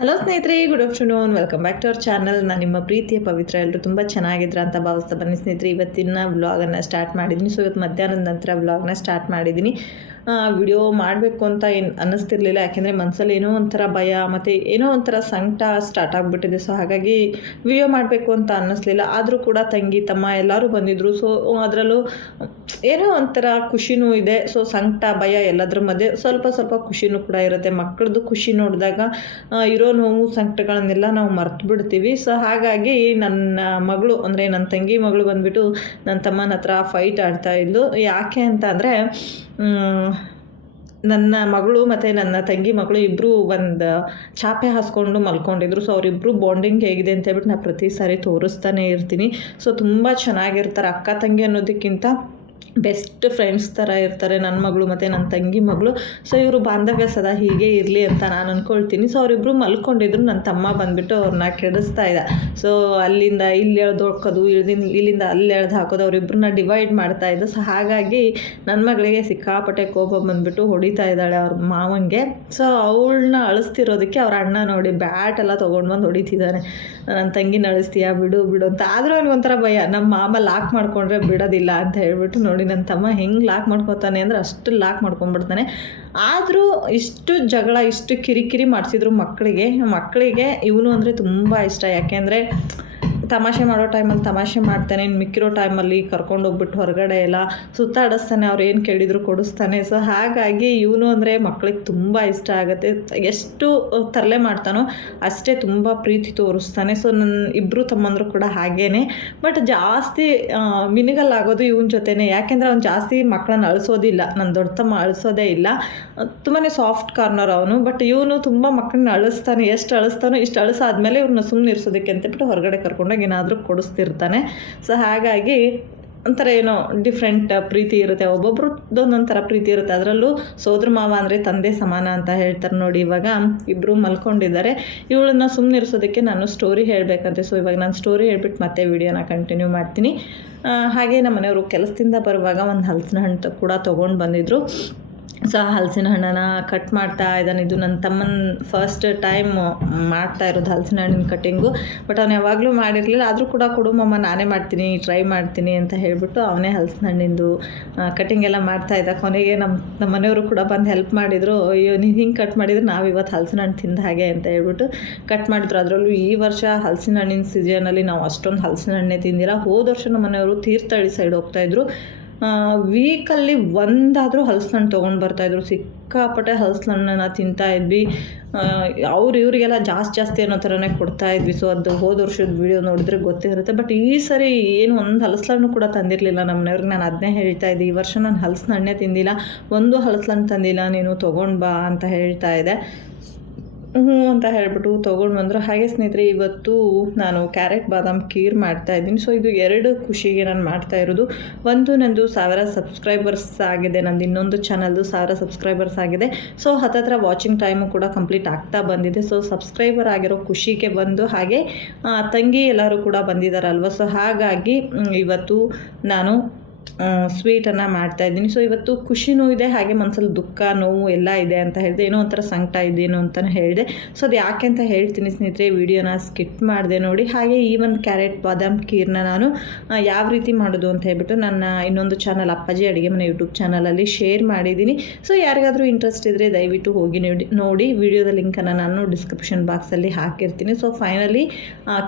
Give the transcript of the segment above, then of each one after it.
Hello ಸ್ನೇಹಿತರೆ good afternoon welcome back to our channel ನಾನು ನಿಮ್ಮ ಪ್ರೀತಿಯ ಪವಿತ್ರ ಎಲ್ಲರೂ ತುಂಬ ಚೆನ್ನಾಗಿದ್ರ ಅಂತ ಭಾವಿಸ್ತಾ ಬನ್ನಿ ಸ್ನೇಹಿತರೆ. ಇವತ್ತಿನ ವ್ಲಾಗನ್ನು ಸ್ಟಾರ್ಟ್ ಮಾಡಿದ್ದೀನಿ ಸೊ ಇವತ್ತು ಮಧ್ಯಾಹ್ನದ ನಂತರ ವ್ಲಾಗ್ನ ಸ್ಟಾರ್ಟ್ ಮಾಡಿದ್ದೀನಿ ವಿಡಿಯೋ ಮಾಡಬೇಕು ಅಂತ ಏನು ಅನ್ನಿಸ್ತಿರ್ಲಿಲ್ಲ. ಯಾಕೆಂದರೆ ಮನಸ್ಸಲ್ಲಿ ಏನೋ ಒಂಥರ ಭಯ ಮತ್ತು ಏನೋ ಒಂಥರ ಸಂಕಟ ಸ್ಟಾರ್ಟ್ ಆಗಿಬಿಟ್ಟಿದೆ. ಸೊ ಹಾಗಾಗಿ ವಿಡಿಯೋ ಮಾಡಬೇಕು ಅಂತ ಅನ್ನಿಸ್ಲಿಲ್ಲ. ಆದರೂ ಕೂಡ ತಂಗಿ ತಮ್ಮ ಎಲ್ಲರೂ ಬಂದಿದ್ದರು ಸೊ ಅದರಲ್ಲೂ ಏನೋ ಒಂಥರ ಖುಷಿನೂ ಇದೆ. ಸೊ ಸಂಕಟ ಭಯ ಎಲ್ಲದರ ಮಧ್ಯೆ ಸ್ವಲ್ಪ ಸ್ವಲ್ಪ ಖುಷಿನೂ ಕೂಡ ಇರುತ್ತೆ. ಮಕ್ಕಳದ್ದು ಖುಷಿ ನೋಡಿದಾಗ ಆ, ಇರೋ ನೋವು ಸಂಕಟಗಳನ್ನೆಲ್ಲ ನಾವು ಮರ್ತು ಬಿಡ್ತೀವಿ ಸೊ ಹಾಗಾಗಿ ನನ್ನ ಮಗಳು, ಅಂದರೆ ನನ್ನ ತಂಗಿ ಮಗಳು ಬಂದುಬಿಟ್ಟು ನನ್ನ ತಮ್ಮನ ಹತ್ರ ಫೈಟ್ ಆಡ್ತಾ ಇದ್ಲು. ಯಾಕೆ ಅಂತ ಅಂದರೆ ನನ್ನ ಮಗಳು ಮತ್ತು ನನ್ನ ತಂಗಿ ಮಗಳು ಇಬ್ಬರು ಒಂದು ಚಾಪೆ ಹಾಸ್ಕೊಂಡು ಮಲ್ಕೊಂಡಿದ್ರು. ಸೊ ಅವರಿಬ್ಬರು ಬಾಂಡಿಂಗ್ ಹೇಗಿದೆ ಅಂತ ಹೇಳ್ಬಿಟ್ಟು ನಾನು ಪ್ರತಿ ಸಾರಿ ತೋರಿಸ್ತಾನೆ ಇರ್ತೀನಿ. ಸೊ ತುಂಬ ಚೆನ್ನಾಗಿರ್ತಾರೆ ಅಕ್ಕ ತಂಗಿ ಅನ್ನೋದಕ್ಕಿಂತ. ಬೆಸ್ಟ್ ಫ್ರೆಂಡ್ಸ್ ಥರ ಇರ್ತಾರೆ ನನ್ನ ಮಗಳು ಮತ್ತು ನನ್ನ ತಂಗಿ ಮಗಳು. ಸೊ ಇವರು ಬಾಂಧವ್ಯ ಸದಾ ಹೀಗೆ ಇರಲಿ ಅಂತ ನಾನು ಅಂದ್ಕೊಳ್ತೀನಿ ಸೊ ಅವರಿಬ್ಬರು ಮಲ್ಕೊಂಡಿದ್ರು ನನ್ನ ತಮ್ಮ ಬಂದುಬಿಟ್ಟು ಅವ್ರನ್ನ ಕೆಡಿಸ್ತಾ ಇದ್ದ ಸೊ ಅಲ್ಲಿಂದ ಇಲ್ಲಿ ಎಳ್ದು ಹೊಡ್ಕೋದು ಇಳ್ದಿಂದ ಇಲ್ಲಿಂದ ಅಲ್ಲಿ ಎಳ್ದು ಹಾಕೋದು ಅವರಿಬ್ಬರನ್ನ ಡಿವೈಡ್ ಮಾಡ್ತಾ ಇದ್ದ. ಸೊ ಹಾಗಾಗಿ ನನ್ನ ಮಗಳಿಗೆ ಸಿಕ್ಕಾಪಟ್ಟೆ ಕೋಪ ಬಂದುಬಿಟ್ಟು ಹೊಡಿತಾ ಇದ್ದಾಳೆ ಅವ್ರ ಮಾವಂಗೆ. ಸೊ ಅವಳನ್ನ ಅಳಿಸ್ತಿರೋದಕ್ಕೆ ಅವ್ರ ಅಣ್ಣ ನೋಡಿ ಬ್ಯಾಟ್ ಎಲ್ಲ ತೊಗೊಂಡು ಬಂದು ಹೊಡಿತಿದ್ದಾನೆ ನನ್ನ ತಂಗಿನ ಅಳಿಸ್ತೀಯಾ ಬಿಡು ಬಿಡು ಅಂತ. ಆದರೂ ಅವ್ನಿಗೆ ಒಂಥರ ಭಯ. ನಮ್ಮ ಮಾಮ ಲಾಕ್ ಮಾಡ್ಕೊಂಡ್ರೆ ಬಿಡೋದಿಲ್ಲ ಅಂತ ಹೇಳ್ಬಿಟ್ಟು ನೋಡಿ ನನ್ನ ತಮ್ಮ ಹೆಂಗೆ ಲಾಕ್ ಮಾಡ್ಕೊತಾನೆ ಅಂದರೆ ಅಷ್ಟು ಲಾಕ್ ಮಾಡ್ಕೊಂಡ್ಬಿಡ್ತಾನೆ. ಆದರೂ ಇಷ್ಟು ಜಗಳ, ಇಷ್ಟು ಕಿರಿಕಿರಿ ಮಾಡಿಸಿದ್ರು ಮಕ್ಕಳಿಗೆ ಮಕ್ಕಳಿಗೆ ಇವನು ಅಂದರೆ ತುಂಬ ಇಷ್ಟ. ಯಾಕೆಂದರೆ ತಮಾಷೆ ಮಾಡೋ ಟೈಮಲ್ಲಿ ತಮಾಷೆ ಮಾಡ್ತಾನೆ, ಇನ್ನು ಮಿಕ್ಕಿರೋ ಟೈಮಲ್ಲಿ ಕರ್ಕೊಂಡು ಹೋಗ್ಬಿಟ್ಟು ಹೊರಗಡೆ ಎಲ್ಲ ಸುತ್ತಾಡಿಸ್ತಾನೆ ಅವ್ರು ಏನು ಕೇಳಿದ್ರು ಕೊಡಿಸ್ತಾನೆ. ಸೊ ಹಾಗಾಗಿ ಇವನು ಅಂದರೆ ಮಕ್ಕಳಿಗೆ ತುಂಬ ಇಷ್ಟ ಆಗುತ್ತೆ. ಎಷ್ಟು ತರಲೆ ಮಾಡ್ತಾನೋ ಅಷ್ಟೇ ತುಂಬ ಪ್ರೀತಿ ತೋರಿಸ್ತಾನೆ. ಸೊ ನನ್ನ ಇಬ್ಬರು ತಮ್ಮಂದರು ಕೂಡ ಹಾಗೇ ಬಟ್ ಜಾಸ್ತಿ ಮಿನಿಗಲ್ ಆಗೋದು ಇವನ ಜೊತೆನೇ. ಯಾಕೆಂದರೆ ಅವ್ನು ಜಾಸ್ತಿ ಮಕ್ಕಳನ್ನ ಅಳಿಸೋದಿಲ್ಲ. ನನ್ನ ದೊಡ್ಡ ತಮ್ಮ ಅಳಿಸೋದೇ ಇಲ್ಲ. ತುಂಬಾ ಸಾಫ್ಟ್ ಕಾರ್ನರ್ ಅವನು. ಬಟ್ ಇವನು ತುಂಬ ಮಕ್ಕಳನ್ನ ಅಳಿಸ್ತಾನೆ. ಎಷ್ಟು ಅಳಿಸ್ತಾನೋ ಇಷ್ಟು ಅಳಿಸಾದ್ಮೇಲೆ ಇವ್ರನ್ನ ಸುಮ್ಮನೆ ಇರಿಸೋದಕ್ಕೆ ಅಂತಬಿಟ್ಟು ಹೊರಗಡೆ ಕರ್ಕೊಂಡೋಗಿ ಏನಾದರೂ ಕೊಡಿಸ್ತಿರ್ತಾನೆ. ಸೊ ಹಾಗಾಗಿ ಒಂಥರ ಏನೋ ಡಿಫ್ರೆಂಟ್ ಪ್ರೀತಿ ಇರುತ್ತೆ. ಒಬ್ಬೊಬ್ರದ್ದು ಥರ ಪ್ರೀತಿ ಇರುತ್ತೆ. ಅದರಲ್ಲೂ ಸೋದ್ರ ಮಾವ ಅಂದರೆ ತಂದೆ ಸಮಾನ ಅಂತ ಹೇಳ್ತಾರೆ ನೋಡಿ ಇವಾಗ. ಇಬ್ಬರು ಮಲ್ಕೊಂಡಿದ್ದಾರೆ. ಇವಳನ್ನ ಸುಮ್ಮನೆ ಇರಿಸೋದಕ್ಕೆ ನಾನು ಸ್ಟೋರಿ ಹೇಳಬೇಕಂತೆ. ಸೊ ಇವಾಗ ನಾನು ಸ್ಟೋರಿ ಹೇಳ್ಬಿಟ್ಟು ಮತ್ತೆ ವಿಡಿಯೋನ ಕಂಟಿನ್ಯೂ ಮಾಡ್ತೀನಿ. ಹಾಗೆ ನಮ್ಮ ಮನೆಯವರು ಕೆಲಸದಿಂದ ಬರುವಾಗ ಒಂದು ಹಲಸಿನ ಹಣ್ಣು ಕೂಡ ತೊಗೊಂಡು ಬಂದಿದ್ದರು ಸೊ ಆ ಹಲಸಿನ ಹಣ್ಣನ್ನು ಕಟ್ ಮಾಡ್ತಾ ಇದ್ದಾನೆ. ಇದು ನನ್ನ ತಮ್ಮನ ಫಸ್ಟ್ ಟೈಮ್ ಮಾಡ್ತಾ ಇರೋದು ಹಲಸಿನ ಹಣ್ಣಿನ ಕಟ್ಟಿಂಗು ಬಟ್ ಅವ್ನು ಯಾವಾಗಲೂ ಮಾಡಿರಲಿಲ್ಲ. ಆದರೂ ಕೂಡ ಕೊಡು ಮಮ್ಮ ನಾನೇ ಮಾಡ್ತೀನಿ ಟ್ರೈ ಮಾಡ್ತೀನಿ ಅಂತ ಹೇಳಿಬಿಟ್ಟು ಅವನೇ ಹಲಸಿನ ಹಣ್ಣಿಂದು ಕಟ್ಟಿಂಗ್ ಎಲ್ಲ ಮಾಡ್ತಾ ಇದ್ದ. ಕೊನೆಗೆ ನಮ್ಮ ನಮ್ಮ ಮನೆಯವರು ಕೂಡ ಬಂದು ಹೆಲ್ಪ್ ಮಾಡಿದರು. ಅಯ್ಯೋ, ನೀನು ಹಿಂಗೆ ಕಟ್ ಮಾಡಿದ್ರೆ ನಾವು ಇವತ್ತು ಹಲಸಿನ ಹಣ್ಣು ತಿಂದ ಹಾಗೆ ಅಂತ ಹೇಳ್ಬಿಟ್ಟು ಕಟ್ ಮಾಡಿದ್ರು. ಅದರಲ್ಲೂ ಈ ವರ್ಷ ಹಲಸಿನ ಹಣ್ಣಿನ ಸೀಸನಲ್ಲಿ ನಾವು ಅಷ್ಟೊಂದು ಹಲಸಿನ ಹಣ್ಣೇ ತಿಂದಿಲ್ಲ. ಹೋದ ವರ್ಷ ನಮ್ಮ ಮನೆಯವರು ತೀರ್ಥಹಳ್ಳಿ ಸೈಡ್ ಹೋಗ್ತಾಯಿದ್ರು ವೀಕಲ್ಲಿ ಒಂದಾದರೂ ಹಲಸಿನ ಹಣ್ಣು ತೊಗೊಂಡು ಬರ್ತಾಯಿದ್ರು ಸಿಕ್ಕಾಪಟ್ಟೆ ಹಲಸಿನ ಹಣ್ಣನ್ನು ತಿಂತಾ ಇದ್ವಿ. ಅವ್ರು ಇವರಿಗೆಲ್ಲ ಜಾಸ್ತಿ ಜಾಸ್ತಿ ಅನ್ನೋ ಥರನೇ ಕೊಡ್ತಾ ಇದ್ವಿ. ಸೊ ಅದು ಹೋದ ವರ್ಷದ ವಿಡಿಯೋ ನೋಡಿದ್ರೆ ಗೊತ್ತೇ ಇರುತ್ತೆ. ಬಟ್ ಈ ಸರಿ ಏನು ಒಂದು ಹಲಸಣ್ಣು ಕೂಡ ತಂದಿರಲಿಲ್ಲ. ನಮ್ಮ ಮನೆಯವ್ರಿಗೆ ನಾನು ಅದನ್ನೇ ಹೇಳ್ತಾ ಇದ್ದೆ. ಈ ವರ್ಷ ನಾನು ಹಲಸಿನ ಹಣ್ಣೇ ತಿಂದಿಲ್ಲ. ಒಂದು ಹಲಸಣ್ಣು ತಂದಿಲ್ಲ. ನೀನು ತೊಗೊಂಡು ಬಾ ಅಂತ ಹೇಳ್ತಾ ಇದ್ದೆ. ಹ್ಞೂ ಅಂತ ಹೇಳ್ಬಿಟ್ಟು ತೊಗೊಂಡು ಬಂದರು. ಹಾಗೆ ಸ್ನೇಹಿತರೆ, ಇವತ್ತು ನಾನು ಕ್ಯಾರೆಟ್ ಬಾದಾಮ್ ಖೀರ್ ಮಾಡ್ತಾ ಇದ್ದೀನಿ. ಸೊ ಇದು ಎರಡು ಖುಷಿಗೆ ನಾನು ಮಾಡ್ತಾ ಇರೋದು. ಒಂದು, ನಂದು ಸಾವಿರ ಸಬ್ಸ್ಕ್ರೈಬರ್ಸ್ ಆಗಿದೆ. ನಂದು ಇನ್ನೊಂದು ಚಾನಲ್ದು ಸಾವಿರ ಸಬ್ಸ್ಕ್ರೈಬರ್ಸ್ ಆಗಿದೆ. ಸೊ ಹತ್ತತ್ರ ವಾಚಿಂಗ್ ಟೈಮು ಕೂಡ ಕಂಪ್ಲೀಟ್ ಆಗ್ತಾ ಬಂದಿದೆ. ಸೊ ಸಬ್ಸ್ಕ್ರೈಬರ್ ಆಗಿರೋ ಖುಷಿಗೆ ಬಂದು ಹಾಗೆ ತಂಗಿ ಎಲ್ಲರೂ ಕೂಡ ಬಂದಿದ್ದಾರಲ್ವ ಸೊ ಹಾಗಾಗಿ ಇವತ್ತು ನಾನು ಸ್ವೀಟನ್ನು ಮಾಡ್ತಾ ಇದ್ದೀನಿ. ಸೊ ಇವತ್ತು ಖುಷಿನೂ ಇದೆ, ಹಾಗೆ ಮನಸ್ಸಲ್ಲಿ ದುಃಖ, ನೋವು ಎಲ್ಲ ಇದೆ ಅಂತ ಹೇಳಿದೆ. ಏನೋ ಒಂಥರ ಸಂಕಟ ಇದೇನು ಅಂತಲೇ ಹೇಳಿದೆ. ಸೊ ಅದು ಯಾಕೆ ಅಂತ ಹೇಳ್ತೀನಿ ಸ್ನೇಹಿತರೆ, ವಿಡಿಯೋನ ಸ್ಕಿಪ್ ಮಾಡಿದೆ ನೋಡಿ. ಹಾಗೆ ಈ ಒಂದು ಕ್ಯಾರೆಟ್, ಬಾದಾಮ್ ಕೀರ್ನ ನಾನು ಯಾವ ರೀತಿ ಮಾಡೋದು ಅಂತ ಹೇಳ್ಬಿಟ್ಟು ನನ್ನ ಇನ್ನೊಂದು ಚಾನಲ್ ಅಪ್ಪಾಜಿ ಅಡುಗೆ ಮನೆ ಯೂಟ್ಯೂಬ್ ಚಾನಲಲ್ಲಿ ಶೇರ್ ಮಾಡಿದ್ದೀನಿ. ಸೊ ಯಾರಿಗಾದರೂ ಇಂಟ್ರೆಸ್ಟ್ ಇದ್ದರೆ ದಯವಿಟ್ಟು ಹೋಗಿ ನೋಡಿ ನೋಡಿ. ವಿಡಿಯೋದ ಲಿಂಕನ್ನು ನಾನು ಡಿಸ್ಕ್ರಿಪ್ಷನ್ ಬಾಕ್ಸಲ್ಲಿ ಹಾಕಿರ್ತೀನಿ. ಸೊ ಫೈನಲಿ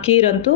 ಖೀರಂತೂ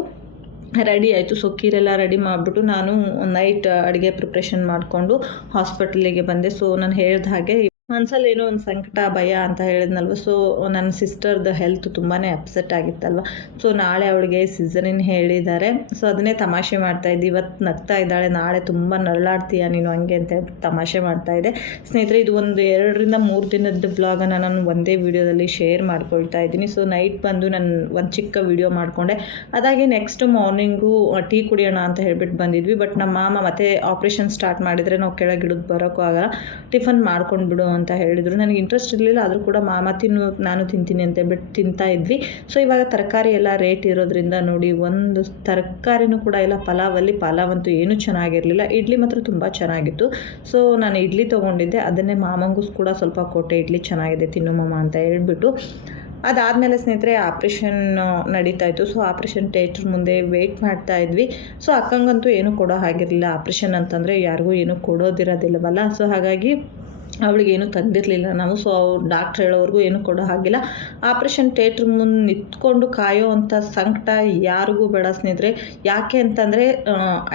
ರೆಡಿ ಆಯಿತು. ಸೊ ಖೀರೆಲ್ಲ ರೆಡಿ ಮಾಡಿಬಿಟ್ಟು ನಾನು ನೈಟ್ ಅಡುಗೆ ಪ್ರಿಪ್ರೇಷನ್ ಮಾಡಿಕೊಂಡು ಹಾಸ್ಪಿಟಲಿಗೆ ಬಂದೆ. ಸೊ ನಾನು ಹೇಳ್ದ ಹಾಗೆ ಮನಸ್ಸಲ್ಲಿ ಏನೋ ಒಂದು ಸಂಕಟ, ಭಯ ಅಂತ ಹೇಳಿದ್ನಲ್ವ. ಸೊ ನನ್ನ ಸಿಸ್ಟರ್ದು ಹೆಲ್ತ್ ತುಂಬಾ ಅಪ್ಸೆಟ್ ಆಗಿತ್ತಲ್ವ. ಸೊ ನಾಳೆ ಅವಳಿಗೆ ಸಿಸರಿನ್ ಹೇಳಿದ್ದಾರೆ ಸೊ ಅದನ್ನೇ ತಮಾಷೆ ಮಾಡ್ತಾ ಇದ್ದೆ. ಇವತ್ತು ನಗ್ತಾ ಇದ್ದಾಳೆ. ನಾಳೆ ತುಂಬ ನರಳಾಡ್ತೀಯ ನೀನು ಹಂಗೆ ಅಂತ ಹೇಳ್ಬಿಟ್ಟು ತಮಾಷೆ ಮಾಡ್ತಾ ಇದ್ದೆ. ಸ್ನೇಹಿತರೆ, ಇದು ಒಂದು ಎರಡರಿಂದ ಮೂರು ದಿನದ ಬ್ಲಾಗನ್ನು ನಾನು ಒಂದೇ ವಿಡಿಯೋದಲ್ಲಿ ಶೇರ್ ಮಾಡ್ಕೊಳ್ತಾ ಇದ್ದೀನಿ. ಸೊ ನೈಟ್ ಬಂದು ನಾನು ಒಂದು ಚಿಕ್ಕ ವಿಡಿಯೋ ಮಾಡಿಕೊಂಡೆ. ಅದಾಗಿ ನೆಕ್ಸ್ಟ್ ಮಾರ್ನಿಂಗು ಟೀ ಕುಡಿಯೋಣ ಅಂತ ಹೇಳ್ಬಿಟ್ಟು ಬಂದಿದ್ವಿ. ಬಟ್ ನಮ್ಮ ಮಾಮ ಮತ್ತೆ ಆಪ್ರೇಷನ್ ಸ್ಟಾರ್ಟ್ ಮಾಡಿದರೆ ನಾವು ಕೆಳಗಿಡೋದು ಬರೋಕ್ಕೂ ಆಗಲ್ಲ. ಟಿಫನ್ ಮಾಡ್ಕೊಂಡು ಬಿಡು ಅಂತ ಹೇಳಿದರು. ನನಗೆ ಇಂಟ್ರೆಸ್ಟ್ ಇರಲಿಲ್ಲ, ಆದರೂ ಕೂಡ ಮಾಮ ತಿನ್ನು ನಾನು ತಿಂತೀನಿ ಅಂತ ಬಿಟ್ಟು ತಿಂತಾ ಇದ್ವಿ. ಸೊ ಇವಾಗ ತರಕಾರಿ ಎಲ್ಲ ರೇಟ್ ಇರೋದ್ರಿಂದ ನೋಡಿ ಒಂದು ತರಕಾರಿನೂ ಕೂಡ ಇಲ್ಲ ಪಲಾವಲ್ಲಿ ಪಲಾವ್ ಅಂತೂ ಏನೂ ಚೆನ್ನಾಗಿರಲಿಲ್ಲ. ಇಡ್ಲಿ ಮಾತ್ರ ತುಂಬ ಚೆನ್ನಾಗಿತ್ತು. ಸೊ ನಾನು ಇಡ್ಲಿ ತೊಗೊಂಡಿದ್ದೆ. ಅದನ್ನೇ ಮಾಮಂಗೂ ಕೂಡ ಸ್ವಲ್ಪ ಕೊಟ್ಟೆ. ಇಡ್ಲಿ ಚೆನ್ನಾಗಿದೆ, ತಿನ್ನು ಮಾಮ ಅಂತ ಹೇಳ್ಬಿಟ್ಟು. ಅದಾದಮೇಲೆ ಸ್ನೇಹಿತರೆ ಆಪ್ರೇಷನ್ ನಡೀತಾ ಇತ್ತು. ಸೊ ಆಪ್ರೇಷನ್ ಥಿಯೇಟ್ರ್ ಮುಂದೆ ವೆಯ್ಟ್ ಮಾಡ್ತಾ ಇದ್ವಿ. ಸೊ ಅಕ್ಕಂಗಂತೂ ಏನೂ ಕೊಡೋ ಹಾಗಿರಲಿಲ್ಲ. ಆಪ್ರೇಷನ್ ಅಂತಂದರೆ ಯಾರಿಗೂ ಏನೂ ಕೊಡೋದಿರೋದಿಲ್ಲವಲ್ಲ. ಸೊ ಹಾಗಾಗಿ ಅವಳಿಗೇನು ತಂದಿರಲಿಲ್ಲ ನಾವು ಸೊ ಅವ್ರು ಡಾಕ್ಟ್ರ್ ಹೇಳೋವರೆಗೂ ಏನೂ ಕೊಡೋ ಹಾಗಿಲ್ಲ. ಆಪ್ರೇಷನ್ ಥಿಯೇಟ್ರ್ ಮುಂದೆ ನಿಂತ್ಕೊಂಡು ಕಾಯೋ ಅಂಥ ಸಂಕಟ ಯಾರಿಗೂ ಬೇಡ ಸ್ನೇಹಿತರೆ. ಯಾಕೆ ಅಂತಂದರೆ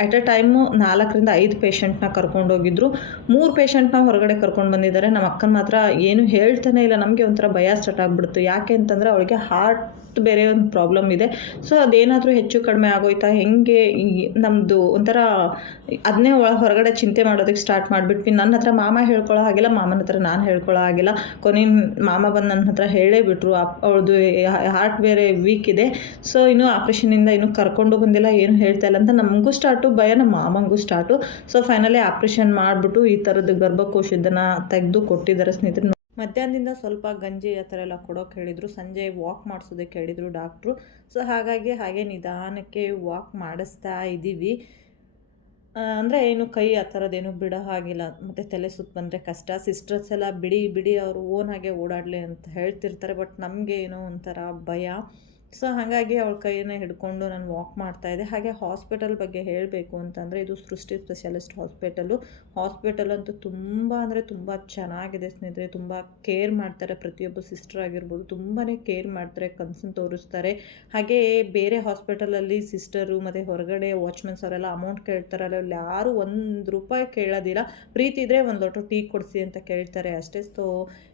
ಅಟ್ ಅ ಟೈಮು ನಾಲ್ಕರಿಂದ ಐದು ಪೇಷಂಟ್ನ ಕರ್ಕೊಂಡೋಗಿದ್ರು ಮೂರು ಪೇಷಂಟ್ನ ಹೊರಗಡೆ ಕರ್ಕೊಂಡು ಬಂದಿದ್ದಾರೆ. ನಮ್ಮ ಅಕ್ಕನ ಮಾತ್ರ ಏನು ಹೇಳ್ತಾನೆ ಇಲ್ಲ. ನಮಗೆ ಒಂಥರ ಭಯ ಸ್ಟಾರ್ಟ್ ಆಗಿಬಿಡ್ತು. ಯಾಕೆ ಅಂತಂದರೆ, ಅವಳಿಗೆ ಹಾರ್ಟ್ ಬೇರೆ ಒಂದು ಪ್ರಾಬ್ಲಮ್ ಇದೆ. ಸೊ ಅದೇನಾದರೂ ಹೆಚ್ಚು ಕಡಿಮೆ ಆಗೋಯ್ತಾ? ಹೆಂಗೆ ನಮ್ಮದು ಒಂಥರ ಅದನ್ನೇ ಒಳ ಹೊರಗಡೆ ಚಿಂತೆ ಮಾಡೋದಕ್ಕೆ ಸ್ಟಾರ್ಟ್ ಮಾಡಿಬಿಟ್ವಿ. ನನ್ನ ಹತ್ರ ಮಾಮ ಹೇಳ್ಕೊಳ್ಳೋ ಹಾಗಿಲ್ಲ, ಮಾಮನ ಹತ್ರ ನಾನು ಹೇಳ್ಕೊಳ್ಳೋ ಆಗಿಲ್ಲ ಕೊನೆ ಮಾಮ ಬಂದು ನನ್ನ ಹತ್ರ ಹೇಳೇ ಬಿಟ್ರು. ಅವಳದು ಹಾರ್ಟ್ ಬೇರೆ ವೀಕ್ ಇದೆ. ಸೊ ಇನ್ನೂ ಆಪ್ರೇಷನಿಂದ ಇನ್ನೂ ಕರ್ಕೊಂಡು ಬಂದಿಲ್ಲ, ಏನು ಹೇಳ್ತಾ ಇಲ್ಲ ಅಂತ ನಮಗೂ ಸ್ಟಾರ್ಟು ಭಯ ನಮ್ಮ ಮಾಮಂಗೂ ಸ್ಟಾರ್ಟು ಸೊ ಫೈನಲಿ ಆಪ್ರೇಷನ್ ಮಾಡಿಬಿಟ್ಟು ಈ ಥರದ್ದು ಗರ್ಭಕೋಶದನ್ನು ತೆಗೆದು ಕೊಟ್ಟಿದ್ದಾರೆ ಸ್ನೇಹಿತರೆ. ಮಧ್ಯಾಹ್ನದಿಂದ ಸ್ವಲ್ಪ ಗಂಜಿ ಆ ಥರ ಎಲ್ಲ ಕೊಡೋಕೆ ಹೇಳಿದರು. ಸಂಜೆ ವಾಕ್ ಮಾಡಿಸೋದಕ್ಕೆ ಹೇಳಿದರು ಡಾಕ್ಟ್ರು ಸೊ ಹಾಗಾಗಿ ಹಾಗೆ ನಿಧಾನಕ್ಕೆ ವಾಕ್ ಮಾಡಿಸ್ತಾ ಇದ್ದೀವಿ. ಅಂದರೆ ಏನು ಕೈ ಆ ಥರದ್ದೇನು ಬಿಡೋ ಹಾಗಿಲ್ಲ. ಮತ್ತು ತಲೆ ಸುತ್ತ ಬಂದರೆ ಕಷ್ಟ. ಸಿಸ್ಟರ್ಸ್ ಎಲ್ಲ ಬಿಡಿ ಬಿಡಿ, ಅವರು ಓನ್ ಹಾಗೆ ಓಡಾಡಲಿ ಅಂತ ಹೇಳ್ತಿರ್ತಾರೆ. ಬಟ್ ನಮಗೆ ಏನೋ ಒಂಥರ ಭಯ. ಸೊ ಹಾಗಾಗಿ ಅವಳ ಕೈಯನ್ನು ಹಿಡ್ಕೊಂಡು ನಾನು ವಾಕ್ ಮಾಡ್ತಾ ಮಾಡ್ತಾಯಿದ್ದೆ ಹಾಗೆ ಹಾಸ್ಪಿಟಲ್ ಬಗ್ಗೆ ಹೇಳಬೇಕು ಅಂತಂದರೆ ಇದು ಸೃಷ್ಟಿ ಸ್ಪೆಷಲಿಸ್ಟ್ ಹಾಸ್ಪಿಟಲು ಹಾಸ್ಪಿಟಲ್ ಅಂತೂ ತುಂಬ ಅಂದರೆ ತುಂಬ ಚೆನ್ನಾಗಿದೆ ಸ್ನೇಹಿತರೆ. ತುಂಬ ಕೇರ್ ಮಾಡ್ತಾರೆ. ಪ್ರತಿಯೊಬ್ಬ ಸಿಸ್ಟರ್ ಆಗಿರ್ಬೋದು ತುಂಬಾ ಕೇರ್ ಮಾಡ್ತಾರೆ ಕನ್ಸನ್ ತೋರಿಸ್ತಾರೆ. ಹಾಗೆ ಬೇರೆ ಹಾಸ್ಪಿಟಲಲ್ಲಿ ಸಿಸ್ಟರು ಮತ್ತು ಹೊರಗಡೆ ವಾಚ್ಮೆನ್ಸ್ ಅವರೆಲ್ಲ ಅಮೌಂಟ್ ಕೇಳ್ತಾರಲ್ಲ ಅಲ್ಲಿ ಯಾರು ಒಂದು ರೂಪಾಯಿ ಕೇಳೋದಿಲ್ಲ. ಪ್ರೀತಿ ಇದ್ದರೆ ಒಂದು ಲೋಟ ಟೀ ಕೊಡಿಸಿ ಅಂತ ಕೇಳ್ತಾರೆ ಅಷ್ಟೇ. ಸೊ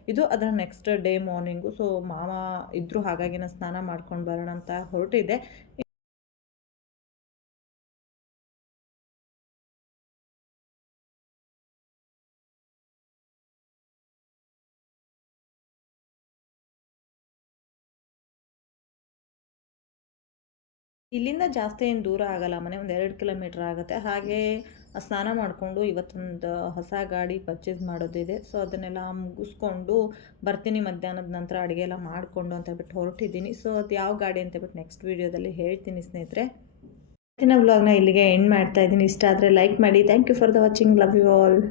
ಇದು ಅದರ ನೆಕ್ಸ್ಟ್ ಡೇ ಮಾರ್ನಿಂಗು ಸೊ ಮಾವ ಇದ್ರು ಹಾಗಾಗಿ ನಾನು ಸ್ನಾನ ಮಾಡ್ಕೊಂಡು ಬರೋಣ ಅಂತ ಹೊರಟಿದ್ದೆ ಇಲ್ಲಿಂದ ಜಾಸ್ತಿ ಏನು ದೂರ ಆಗಲ್ಲ, ಮನೆ ಒಂದು ಎರಡು ಕಿಲೋಮೀಟರ್ ಆಗುತ್ತೆ. ಹಾಗೆ ಸ್ನಾನ ಮಾಡಿಕೊಂಡು ಇವತ್ತೊಂದು ಹೊಸ ಗಾಡಿ ಪರ್ಚೇಸ್ ಮಾಡೋದಿದೆ. ಸೊ ಅದನ್ನೆಲ್ಲ ಮುಗಿಸ್ಕೊಂಡು ಬರ್ತೀನಿ ಮಧ್ಯಾಹ್ನದ ನಂತರ ಅಡುಗೆ ಎಲ್ಲ ಮಾಡಿಕೊಂಡು ಅಂತ ಹೇಳ್ಬಿಟ್ಟು ಹೊರಟಿದ್ದೀನಿ. ಸೊ ಅದು ಯಾವ ಗಾಡಿ ಅಂತ ಹೇಳ್ಬಿಟ್ಟು ನೆಕ್ಸ್ಟ್ ವೀಡಿಯೋದಲ್ಲಿ ಹೇಳ್ತೀನಿ ಸ್ನೇಹಿತರೆ. ಇವತ್ತಿನ ವ್ಲಾಗ್ನ ಇಲ್ಲಿಗೆ ಎಂಡ್ ಮಾಡ್ತಾ ಇದ್ದೀನಿ. ಇಷ್ಟ ಆದರೆ ಲೈಕ್ ಮಾಡಿ. Thank you for the watching love you all